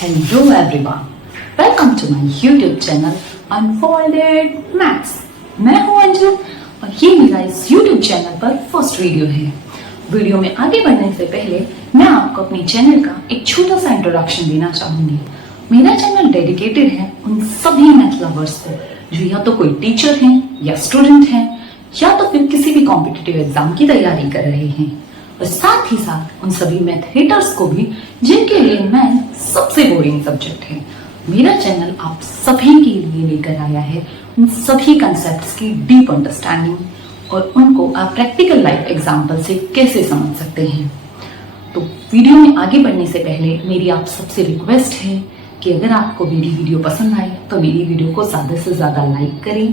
Hello everyone, welcome to my YouTube channel Unfolded Maths। मैं हूँ अंजू और ये मेरा इस YouTube चैनल पर फर्स्ट वीडियो है। वीडियो में आगे बढ़ने से पहले मैं आपको अपने चैनल का एक छोटा सा इंट्रोडक्शन देना चाहूंगी। मेरा चैनल डेडिकेटेड है उन सभी मैथ लवर्स को जो या तो कोई टीचर हैं या स्टूडेंट हैं या तो फिर किसी भी कॉम्पिटिटिव एग्जाम की तैयारी कर रहे हैं, और साथ ही साथ उन सभी मैथ हेटर्स को भी जिनके लिए मैथ सबसे बोरिंग सब्जेक्ट है। मेरा चैनल आप सभी के लिए लेकर आया है उन सभी कंसेप्ट्स की डीप अंडरस्टैंडिंग और उनको आप प्रैक्टिकल लाइफ एग्जाम्पल से कैसे समझ सकते हैं। तो वीडियो में आगे बढ़ने से पहले मेरी आप सबसे रिक्वेस्ट है कि अगर आपको मेरी वीडियो पसंद आए तो मेरी वीडियो को ज़्यादा से ज़्यादा लाइक करें,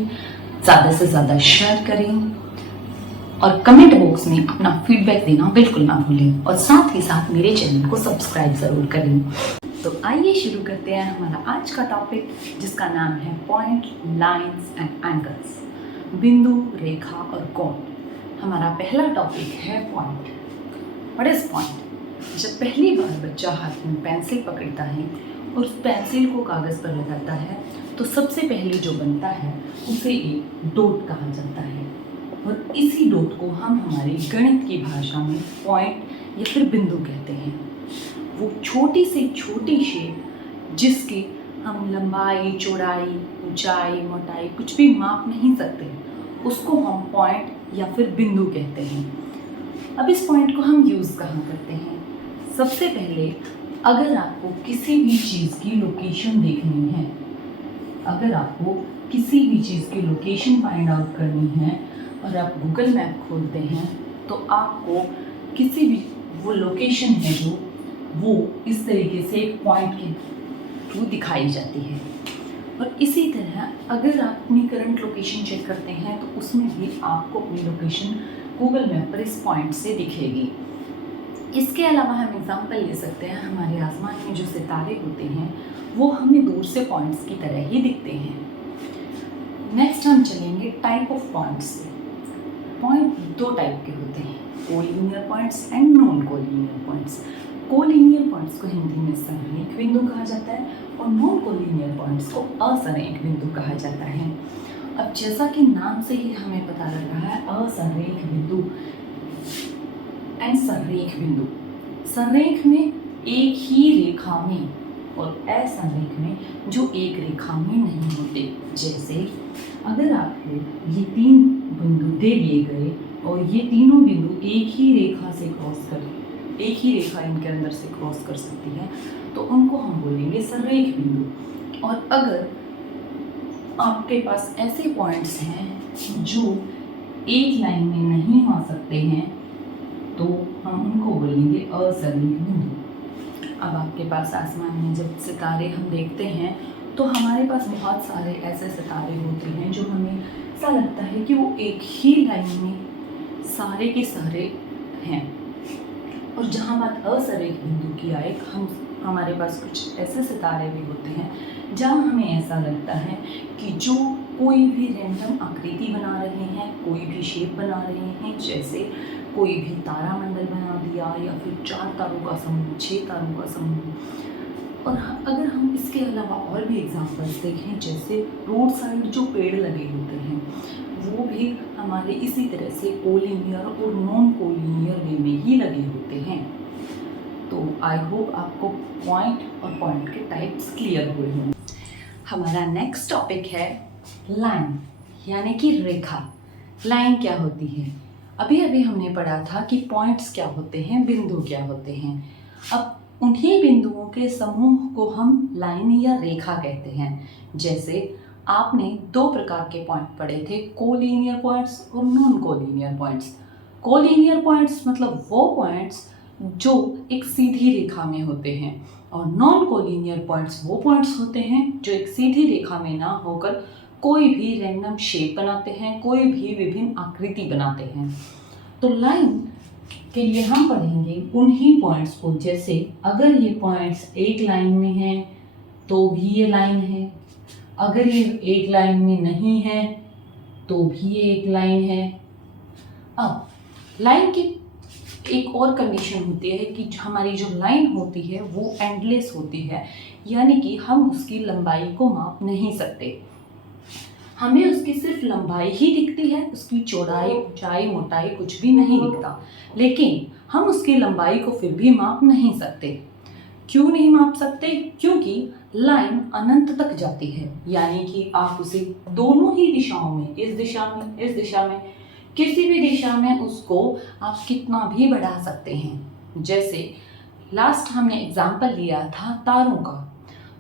ज़्यादा से ज़्यादा शेयर करें और कमेंट बॉक्स में अपना फीडबैक देना बिल्कुल ना भूलें, और साथ ही साथ मेरे चैनल को सब्सक्राइब ज़रूर करें। तो आइए शुरू करते हैं हमारा आज का टॉपिक, जिसका नाम है पॉइंट, लाइंस एंड एंगल्स, बिंदु, रेखा और कोण। हमारा पहला टॉपिक है पॉइंट। What is point? जब पहली बार बच्चा हाथ में पेंसिल पकड़ता है और उस पेंसिल को कागज़ पर लगाता है तो सबसे पहले जो बनता है उसे एक डॉट कहा जाता है, और इसी डॉट को हम हमारे गणित की भाषा में पॉइंट या फिर बिंदु कहते हैं। वो छोटी से छोटी शेप जिसकी हम लंबाई, चौड़ाई, ऊंचाई, मोटाई कुछ भी माप नहीं सकते, उसको हम पॉइंट या फिर बिंदु कहते हैं। अब इस पॉइंट को हम यूज़ कहाँ करते हैं? सबसे पहले अगर आपको किसी भी चीज़ की लोकेशन देखनी है, अगर आपको किसी भी चीज़ की लोकेशन फाइंड आउट करनी है और आप गूगल मैप खोलते हैं तो आपको किसी भी वो लोकेशन है जो वो इस तरीके से एक पॉइंट के थ्रू दिखाई जाती है। और इसी तरह अगर आप अपनी करंट लोकेशन चेक करते हैं तो उसमें भी आपको अपनी लोकेशन गूगल मैप पर इस पॉइंट से दिखेगी। इसके अलावा हम एग्जांपल ले सकते हैं, हमारे आसमान में जो सितारे होते हैं वो हमें दूर से पॉइंट्स की तरह ही दिखते हैं। नेक्स्ट हम चलेंगे टाइप ऑफ पॉइंट्स से। पॉइंट दो टाइप के होते हैं, collinear points and non collinear points. Collinear points को हिंदी में संरेख बिंदु कहा जाता है और नॉन कोलिनियर पॉइंट्स को असंरेख बिंदु कहा जाता है। अब जैसा कि नाम से ही हमें पता लग रहा है, असंरेख बिंदु एंड संरेख बिंदु। संरेख में एक ही रेखा में और असंरेख में जो एक रेखा में नहीं होते। जैसे अगर आपको ये तीन बिंदु दे दिए गए और ये तीनों बिंदु एक ही रेखा से क्रॉस कर, एक ही रेखा इनके अंदर से क्रॉस कर सकती है तो उनको हम बोलेंगे संरेख बिंदु। और अगर आपके पास ऐसे पॉइंट्स हैं जो एक लाइन में नहीं आ सकते हैं तो हम उनको बोलेंगे असंरेख बिंदु। अब आपके पास आसमान में जब सितारे हम देखते हैं तो हमारे पास बहुत सारे ऐसे सितारे होते हैं जो हमें ऐसा लगता है कि वो एक ही लाइन में सारे के सारे हैं। और जहाँ बात असंरेख बिंदु की आए, हमारे पास कुछ ऐसे सितारे भी होते हैं जहाँ हमें ऐसा लगता है कि जो कोई भी रैंडम आकृति बना रहे हैं, कोई भी शेप बना रहे हैं, जैसे कोई भी तारामंडल बना दिया या फिर 4 तारों का समूह, 6 तारों का समूह। और अगर हम इसके अलावा और भी एग्जांपल्स देखें, जैसे रोड साइड जो पेड़ लगे होते हैं वो भी हमारे इसी तरह से कोलिनियर और नॉन कोलिनियर वे में ही लगे होते हैं। तो आई होप आपको पॉइंट और पॉइंट के टाइप्स क्लियर हुए हों। हमारा नेक्स्ट टॉपिक है लाइन यानी कि रेखा। लाइन क्या होती है? अभी अभी हमने पढ़ा था कि पॉइंट्स क्या होते हैं, बिंदु क्या होते हैं। अब उन्हीं बिंदुओं के समूह को हम लाइन या रेखा कहते हैं। जैसे आपने दो प्रकार के पॉइंट पढ़े थे, कोलिनियर पॉइंट्स और non collinear points. Collinear points मतलब वो पॉइंट्स जो एक सीधी रेखा में होते हैं, और नॉन कोलिनियर पॉइंट्स वो पॉइंट्स होते हैं जो एक सीधी रेखा में ना होकर कोई भी रैंडम शेप बनाते हैं, कोई भी विभिन्न आकृति बनाते हैं। तो लाइन के लिए हम पढ़ेंगे उन्हीं पॉइंट्स को, जैसे अगर ये पॉइंट्स एक लाइन में हैं तो भी ये लाइन है, अगर ये एक लाइन में नहीं है तो भी ये एक लाइन है। अब लाइन की एक और कंडीशन होती है कि हमारी जो लाइन होती है वो एंडलेस होती है, यानी कि हम उसकी लंबाई को माप नहीं सकते। हमें उसकी सिर्फ लंबाई ही दिखती है, उसकी चौड़ाई, ऊंचाई, मोटाई कुछ भी नहीं दिखता, लेकिन हम उसकी लंबाई को फिर भी माप नहीं सकते। क्यों नहीं माप सकते? क्योंकि लाइन अनंत तक जाती है, यानी कि आप उसे दोनों ही दिशाओं में, इस दिशा में, इस दिशा में, किसी भी दिशा में उसको आप कितना भी बढ़ा सकते हैं। जैसे लास्ट हमने एग्जाम्पल लिया था तारों का,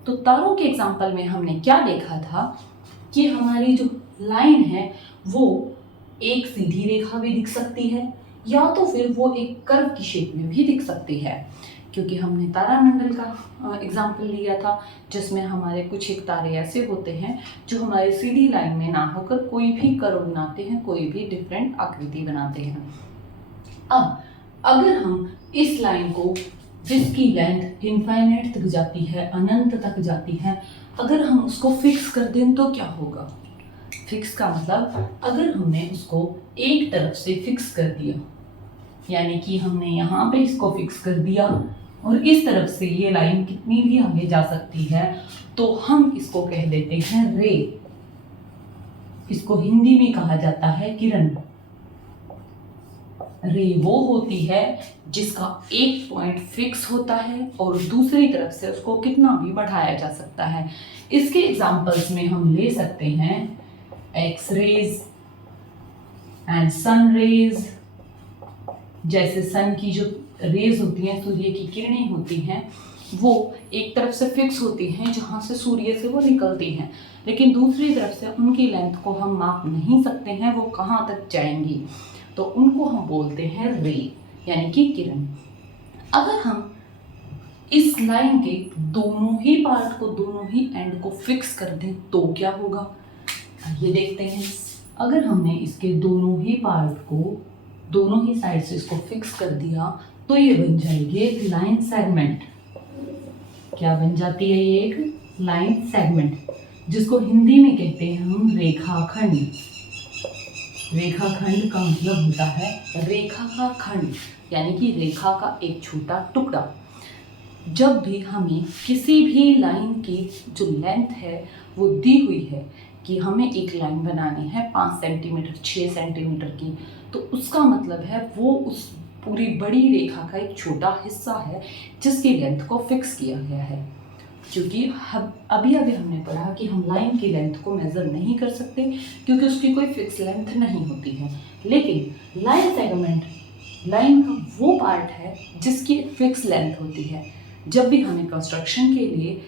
तो तारों के एग्जाम्पल में हमने क्या देखा था कि हमारी जो लाइन है वो एक सीधी रेखा भी दिख सकती है, या तो फिर वो एक कर्व की शेप में भी दिख सकती है, क्योंकि हमने तारामंडल का एग्जाम्पल लिया था जिसमें हमारे कुछ एक तारे ऐसे होते हैं जो हमारी सीधी लाइन में ना होकर कोई भी कर्व बनाते हैं, कोई भी डिफरेंट आकृति बनाते हैं। अब अगर हम इस लाइन को, जिसकी लेंथ इनफाइनाइट तक जाती है, अनंत तक जाती है, अगर हम उसको फिक्स कर दें तो क्या होगा? फिक्स का मतलब अगर हमने उसको एक तरफ से फिक्स कर दिया, यानी कि हमने यहाँ पे इसको फिक्स कर दिया और इस तरफ से ये लाइन कितनी भी आगे जा सकती है, तो हम इसको कह देते हैं रे। इसको हिंदी में कहा जाता है किरण। रे वो होती है जिसका एक पॉइंट फिक्स होता है और दूसरी तरफ से उसको कितना भी बढ़ाया जा सकता है। इसके एग्जांपल्स में हम ले सकते हैं X rays and sun rays. जैसे सन की जो रेज होती हैं, सूर्य की किरणें होती हैं, वो एक तरफ से फिक्स होती हैं जहाँ से सूर्य से वो निकलती हैं, लेकिन दूसरी तरफ से उनकी लेंथ को हम माप नहीं सकते हैं, वो कहाँ तक जाएंगी, तो उनको हम बोलते हैं रे, यानी कि किरण। अगर हम इस लाइन के दोनों ही पार्ट को, दोनों ही एंड को फिक्स कर दें तो क्या होगा, ये देखते हैं। अगर हमने इसके दोनों ही पार्ट को, दोनों ही साइड से इसको फिक्स कर दिया तो ये बन जाएगी एक लाइन सेगमेंट। क्या बन जाती है ये? एक लाइन सेगमेंट, जिसको हिंदी में कहते हैं हम रेखाखंड। रेखाखंड का मतलब होता है रेखा का खंड, यानी कि रेखा का एक छोटा टुकड़ा। जब भी हमें किसी भी लाइन की जो लेंथ है वो दी हुई है कि हमें एक लाइन बनानी है 5 सेंटीमीटर, 6 सेंटीमीटर की, तो उसका मतलब है वो उस पूरी बड़ी रेखा का एक छोटा हिस्सा है जिसकी लेंथ को फिक्स किया गया है। क्योंकि अभी हमने पढ़ा कि हम लाइन की लेंथ को मेज़र नहीं कर सकते क्योंकि उसकी कोई फिक्स लेंथ नहीं होती है, लेकिन लाइन सेगमेंट लाइन का वो पार्ट है जिसकी फिक्स लेंथ होती है। जब भी हमें कंस्ट्रक्शन के लिए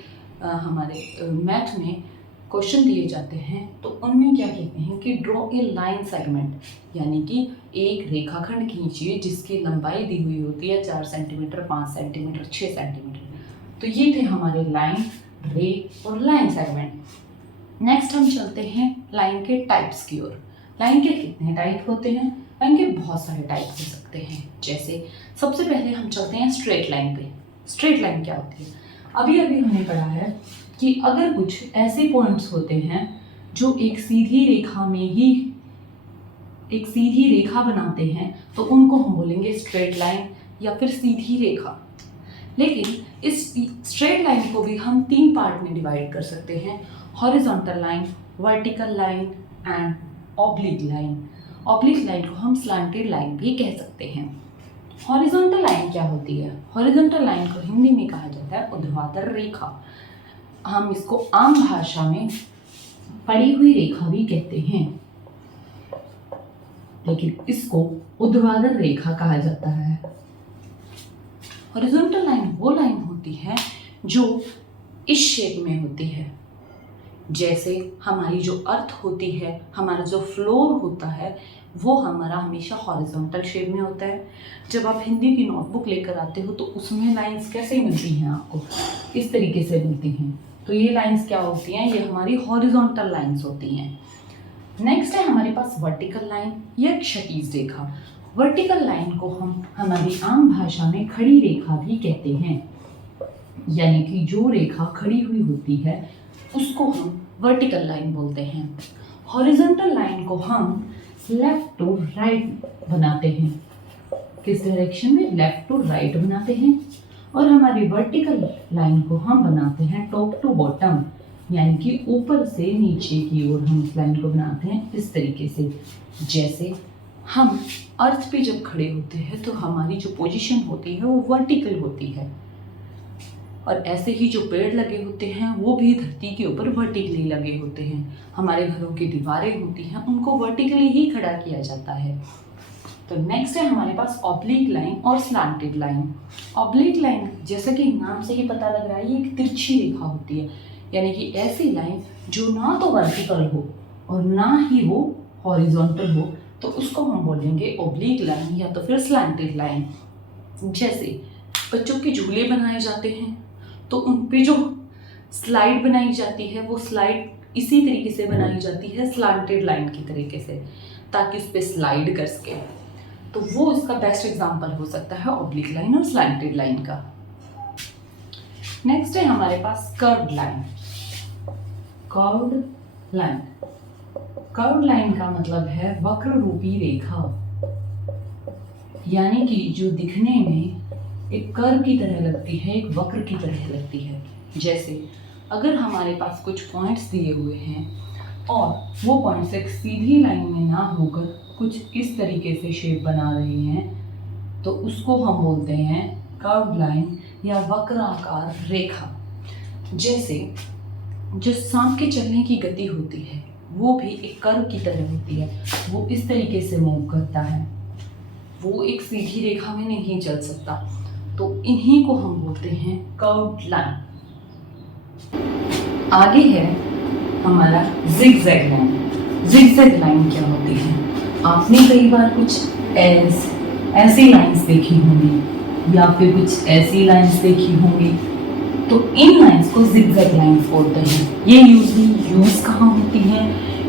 हमारे मैथ में क्वेश्चन दिए जाते हैं तो उनमें क्या कहते हैं कि ड्रॉ ए लाइन सेगमेंट, यानी कि एक रेखाखंड खींचिए जिसकी लंबाई दी हुई होती है 4 सेंटीमीटर, 5 सेंटीमीटर, 6 सेंटीमीटर। तो ये थे हमारे लाइन, रे और लाइन सेगमेंट। नेक्स्ट हम चलते हैं लाइन के टाइप्स की ओर। लाइन के कितने टाइप होते हैं? लाइन के बहुत सारे टाइप हो सकते हैं। जैसे सबसे पहले हम चलते हैं स्ट्रेट लाइन पे। स्ट्रेट लाइन क्या होती है? अभी हमने पढ़ा है कि अगर कुछ ऐसे पॉइंट्स होते हैं जो एक सीधी रेखा में ही एक सीधी रेखा बनाते हैं तो उनको हम बोलेंगे स्ट्रेट लाइन या फिर सीधी रेखा। लेकिन इस स्ट्रेट लाइन को भी हम 3 पार्ट में डिवाइड कर सकते हैं: horizontal line, vertical line and oblique line. Oblique line को हम स्लांटेड लाइन भी कह सकते हैं। हॉरिजॉन्टल लाइन क्या होती है? हॉरिजॉन्टल लाइन को हिंदी में कहा जाता है ऊर्ध्वाधर रेखा। हम इसको आम भाषा में पड़ी हुई रेखा भी कहते हैं, लेकिन इसको ऊर्ध्वाधर रेखा कहा जाता है। हॉरिजॉन्टल लाइन वो लाइन होती है जो इस शेप में होती है, जैसे हमारी जो अर्थ होती है, हमारा जो फ्लोर होता है वो हमारा हमेशा हॉरिजॉन्टल शेप में होता है। जब आप हिंदी की नोटबुक लेकर आते हो तो उसमें लाइंस कैसे मिलती हैं आपको? इस तरीके से मिलती हैं। तो ये लाइंस क्या होती हैं? ये हमारी हॉरिजॉन्टल लाइंस होती हैं। नेक्स्ट है हमारे पास वर्टिकल लाइन या क्षैतिज रेखा। वर्टिकल लाइन को हम हमारी आम भाषा में खड़ी रेखा भी कहते हैं, यानी कि जो रेखा खड़ी हुई होती है उसको हम वर्टिकल लाइन बोलते हैं। हॉरिजॉन्टल लाइन को हम लेफ्ट टू राइट बनाते हैं, किस डायरेक्शन में, लेफ्ट टू राइट बनाते हैं। और हमारी वर्टिकल लाइन को हम बनाते हैं टॉप टू बॉटम, यानी कि ऊपर से नीचे की ओर हम इस लाइन को बनाते हैं इस तरीके से। जैसे हम अर्थ पे जब खड़े होते हैं तो हमारी जो पोजीशन होती है वो वर्टिकल होती है, और ऐसे ही जो पेड़ लगे होते हैं वो भी धरती के ऊपर वर्टिकली लगे होते हैं। हमारे घरों की दीवारें होती हैं उनको वर्टिकली ही खड़ा किया जाता है। तो नेक्स्ट है हमारे पास ऑब्लिक लाइन और स्लैंटेड लाइन। ऑब्लिक लाइन जैसा कि नाम से ही पता लग रहा है, ये एक तिरछी रेखा होती है, यानी कि ऐसी लाइन जो ना तो वर्टिकल हो और ना ही वो हॉरिजॉन्टल हो, तो उसको हम बोलेंगे ऑब्लिक लाइन या तो फिर स्लैंटेड लाइन। जैसे बच्चों के झूले बनाए जाते हैं तो उन पे जो स्लाइड बनाई जाती है वो स्लाइड इसी तरीके से बनाई जाती है स्लैंटेड लाइन की तरीके से, ताकि उस पर स्लाइड कर सके। तो वो इसका बेस्ट एग्जांपल हो सकता है ऑब्लिक लाइन और स्लैंटेड लाइन का। नेक्स्ट है हमारे पास curved line. Curved line, curved line का मतलब है वक्र रूपी रेखा, यानी कि जो दिखने में एक कर्व की तरह लगती है, एक वक्र की तरह लगती है। जैसे अगर हमारे पास कुछ पॉइंट्स दिए हुए हैं और वो पॉइंट्स एक सीधी लाइन में ना होकर कुछ इस तरीके से शेप बना रहे हैं, तो उसको हम बोलते हैं कर्व्ड लाइन या वक्राकार रेखा। जैसे जो सांप के चलने की गति होती है वो भी एक कर्व की तरह होती है, वो इस तरीके से मूव करता है, वो एक सीधी रेखा में नहीं चल सकता, तो इन्हीं को हम बोलते हैं कर्व्ड लाइन। आगे है हमारा जिगजैग लाइन। जिगजैग लाइन क्या होती है? आपने कई बार कुछ ऐसी लाइंस देखी होंगी या फिर कुछ ऐसी लाइंस देखी होंगी, तो इन लाइंस को जिगजैग लाइंस बोलते हैं। ये यूज कहाँ होती हैं?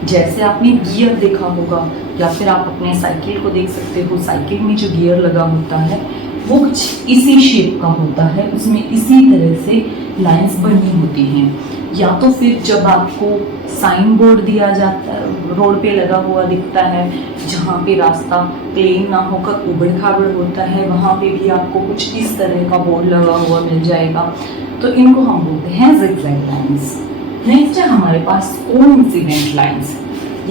जैसे आपने गियर देखा होगा या फिर आप अपने साइकिल को देख सकते हो, साइकिल में जो गियर लगा होता है वो कुछ इसी शेप का होता है, उसमें इसी तरह से लाइंस बनी होती हैं। या तो फिर जब आपको साइन बोर्ड दिया जाता है, रोड पे लगा हुआ दिखता है, जहाँ पे रास्ता प्लेन ना होकर उबड़ खाबड़ होता है, वहाँ पे भी आपको कुछ इस तरह का बोर्ड लगा हुआ मिल जाएगा, तो इनको हम बोलते हैं जिगजैग लाइंस। नेक्स्ट है हमारे पास कोइंसिडेंट लाइंस,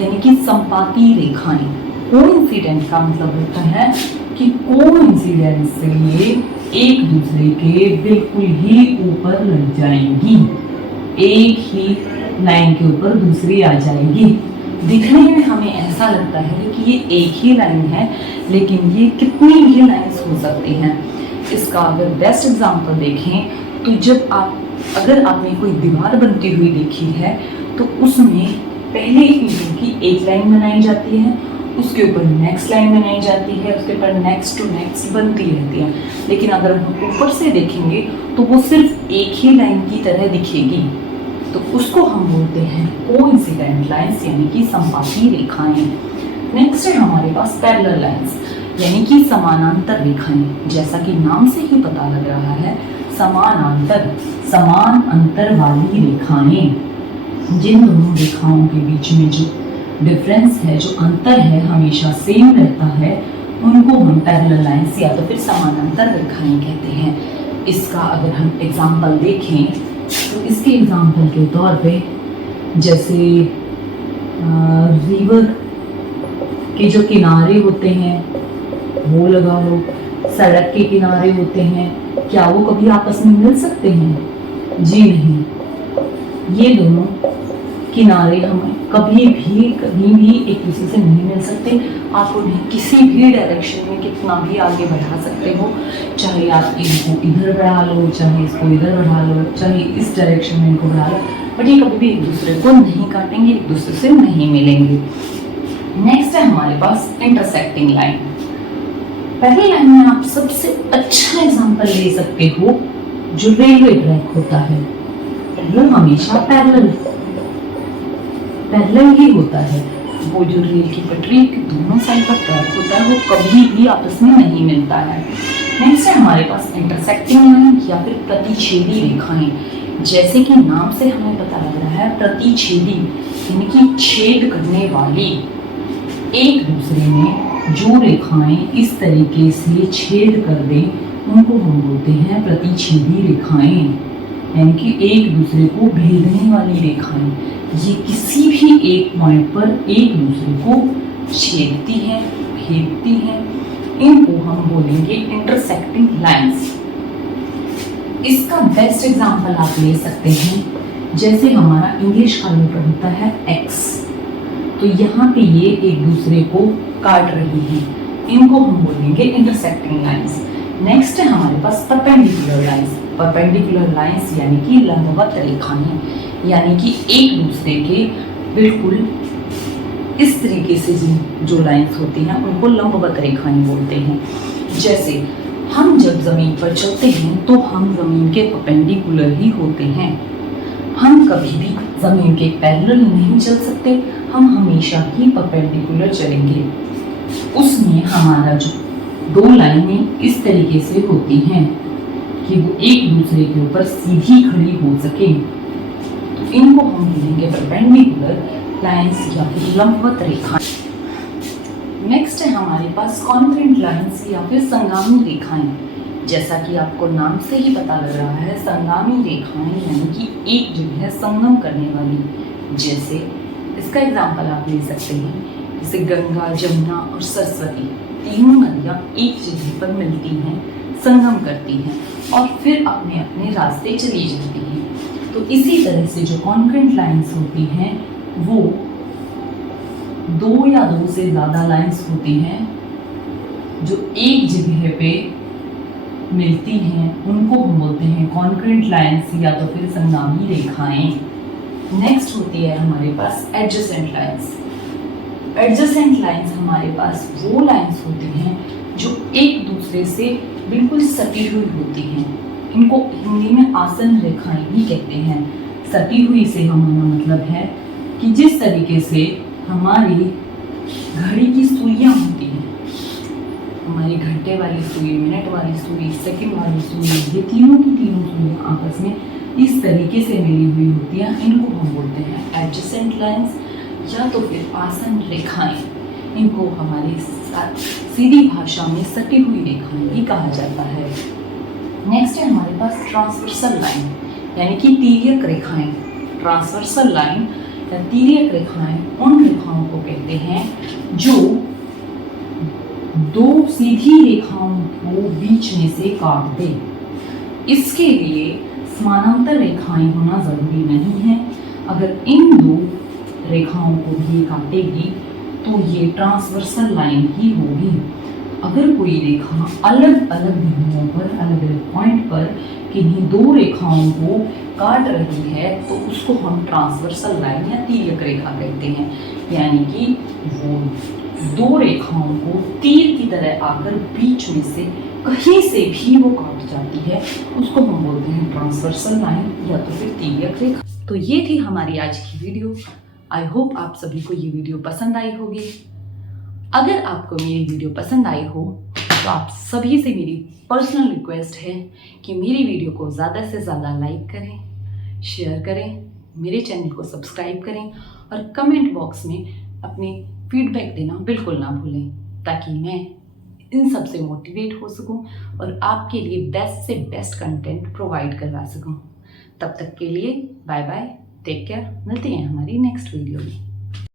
यानी कि संपाती रेखाएं। कोइंसिडेंट का मतलब होता है कि कोइंसिडेंस से ये एक दूसरे के बिल्कुल ही ऊपर लग जाएंगी, एक ही लाइन के ऊपर दूसरी आ जाएगी। दिखने में हमें ऐसा लगता है कि ये एक ही लाइन है, लेकिन ये कितनी भी लाइंस हो सकती हैं। इसका अगर बेस्ट एग्जांपल देखें तो जब अगर आपने कोई दीवार बनती हुई देखी है तो उसमें पहले ईंटों की एक लाइन बनाई जाती है, उसके ऊपर नेक्स्ट लाइन बनाई जाती है, उसके ऊपर नेक्स्ट टू नेक्स्ट बनती रहती है। लेकिन अगर हम ऊपर से देखेंगे तो वो सिर्फ एक ही लाइन की तरह दिखेगी, तो उसको हम बोलते हैं कोइंसिडेंट लाइंस, यानी कि संपाती रेखाएं। नेक्स्ट है हमारे पास पैरेलल लाइंस, यानी कि समानांतर रेखाएं। जैसा कि नाम से ही पता लग रहा है, समानांतर, समान अंतर वाली रेखाएं। जिन दोनों रेखाओं के बीच में जो डिफरेंस है, जो अंतर है, हमेशा सेम रहता है, उनको हम पैरेलल लाइंस या तो फिर समानांतर रेखाएं कहते हैं। इसका अगर हम एग्जाम्पल देखें तो इसके एग्जाम्पल के तौर पे जैसे रिवर के जो किनारे होते हैं वो लगा लो, सड़क के किनारे होते हैं, क्या वो कभी आपस में मिल सकते हैं? जी नहीं। ये दोनों किनारे हमें कभी भी कहीं भी एक दूसरे से नहीं मिल सकते। आप उन्हें किसी भी डायरेक्शन में कितना भी आगे बढ़ा सकते हो, चाहे आप इनको इधर बढ़ा लो, चाहे इसको इधर बढ़ा लो, चाहे इस डायरेक्शन में इनको बढ़ा लो, बट ये कभी भी एक दूसरे को नहीं काटेंगे, एक दूसरे से नहीं मिलेंगे। नेक्स्ट है हमारे पास इंटरसेक्टिंग लाइन। पहली लाइन में आप सबसे अच्छा एग्जाम्पल ले सकते हो जो रेलवे ट्रैक होता है, वो हमेशा पैरेलल ही होता है। वो जो रेल की पटरी के दोनों साइड का ट्रैक होता है वो कभी भी आपस में नहीं मिलता है। नेक्स्ट है हमारे पास इंटरसेक्टिंग लाइन या फिर प्रतिच्छेदी रेखाएं। जैसे कि नाम से हमें पता लग रहा है, प्रतिच्छेदी यानी कि छेद करने वाली, एक दूसरे में जो रेखाएं इस तरीके से छेद कर दें उनको हम बोलते हैं प्रतिच्छेदी रेखाएं, यानी कि एक दूसरे को भेदने वाली रेखाएं। ये किसी भी एक पॉइंट पर एक दूसरे को छेदती हैं, भेदती हैं। इनको हम बोलेंगे इंटरसेक्टिंग लाइंस। इसका बेस्ट एग्जांपल आप ले सकते हैं, जैसे हमारा इंग्लिश का लेटर होता है एक्स, तो यहाँ पे ये एक दूसरे को काट रही हैं, इनको हम बोलेंगे इंटरसेक्टिंग लाइंस। नेक्स्ट है हमारे पास परपेंडिकुलर लाइंस। परपेंडिकुलर लाइंस यानी कि लंबवत रेखाएं, यानी कि एक दूसरे के बिल्कुल इस तरीके से जो लाइंस होती हैं उनको लंबवत रेखाएं बोलते हैं। जैसे हम जब ज़मीन पर चलते हैं तो हम ज़मीन के परपेंडिकुलर ही होते हैं, हम कभी भी ज़मीन के पैरेलल नहीं चल सकते, हम हमेशा ही परपेंडिकुलर चलेंगे। उसमें हमारा जो दो लाइनें इस तरीके से होती हैं कि वो एक दूसरे के ऊपर सीधी खड़ी हो सके, तो इनको हम बोलेंगे परपेंडिकुलर लाइंस या फिर लंबवत रेखाएं। नेक्स्ट है हमारे पास कॉन्ग्रुएंट लाइंस या फिर संगामी रेखाएं। जैसा कि आपको नाम से ही पता लग रहा है, संगामी रेखाएं यानी कि एक जगह संगम करने वाली। जैसे इसका एग्जांपल आप ले सकते हैं, जैसे गंगा, जमुना और सरस्वती तीनों नदियाँ एक जगह पर मिलती हैं, संगम करती हैं और फिर अपने अपने रास्ते चली जाती हैं। तो इसी तरह से जो कॉन्ग्रुएंट लाइंस होती हैं वो दो या दो से ज़्यादा लाइंस होती हैं जो एक जगह पे मिलती हैं, उनको हम बोलते हैं कॉन्ग्रुएंट लाइंस या तो फिर संगामी रेखाएं। नेक्स्ट होती है हमारे पास एडजेसेंट लाइंस। एडजेसेंट लाइंस हमारे पास वो लाइंस होती हैं जो एक दूसरे से बिल्कुल सटी हुई होती हैं, इनको हिंदी में आसन रेखाएं भी कहते हैं। सटी हुई से हमारा मतलब है कि जिस तरीके से हमारी घड़ी की सुइयां होती हैं, हमारी घंटे वाली सुई, मिनट वाली सुई, सेकंड वाली सुई, ये तीनों की तीनों सुइयां आपस में इस तरीके से मिली हुई होती हैं, इनको हम बोलते हैं एडजेसेंट लाइंस या तो फिर आसन रेखाएं। इनको हमारी सीधी भाषा में सटी हुई रेखाएं भी कहा जाता है। नेक्स्ट है हमारे पास ट्रांसवर्सल लाइन यानी कि तिर्यक रेखाएं। ट्रांसवर्सल लाइन या तिर्यक रेखाएं उन रेखाओं को कहते हैं जो दो सीधी रेखाओं को बीच में से काट दे। इसके लिए समानांतर रेखाएं होना जरूरी नहीं है, अगर इन दो रेखाओं को भी काटेगी तो ये ट्रांसवर्सल लाइन ही होगी। अगर कोई रेखा अलग अलग बिंदुओं पर, अलग अलग पॉइंट पर किन्हीं दो रेखाओं को काट रही है तो उसको हम ट्रांसवर्सल लाइन या तिर्यक रेखा कहते हैं, यानी कि वो दो रेखाओं को तीर की तरह आकर बीच में से कहीं से भी वो काट जाती है, उसको हम बोलते हैं ट्रांसवर्सल लाइन या तो फिर तिर्यक रेखा। तो ये थी हमारी आज की वीडियो। आई होप आप सभी को ये वीडियो पसंद आई होगी। अगर आपको मेरी वीडियो पसंद आई हो तो आप सभी से मेरी पर्सनल रिक्वेस्ट है कि मेरी वीडियो को ज़्यादा से ज़्यादा लाइक करें, शेयर करें, मेरे चैनल को सब्सक्राइब करें और कमेंट बॉक्स में अपनी फीडबैक देना बिल्कुल ना भूलें, ताकि मैं इन सब से मोटिवेट हो सकूं और आपके लिए बेस्ट से बेस्ट कंटेंट प्रोवाइड करवा सकूं। तब तक के लिए बाय बाय, टेक केयर, मिलते हैं हमारी नेक्स्ट वीडियो में।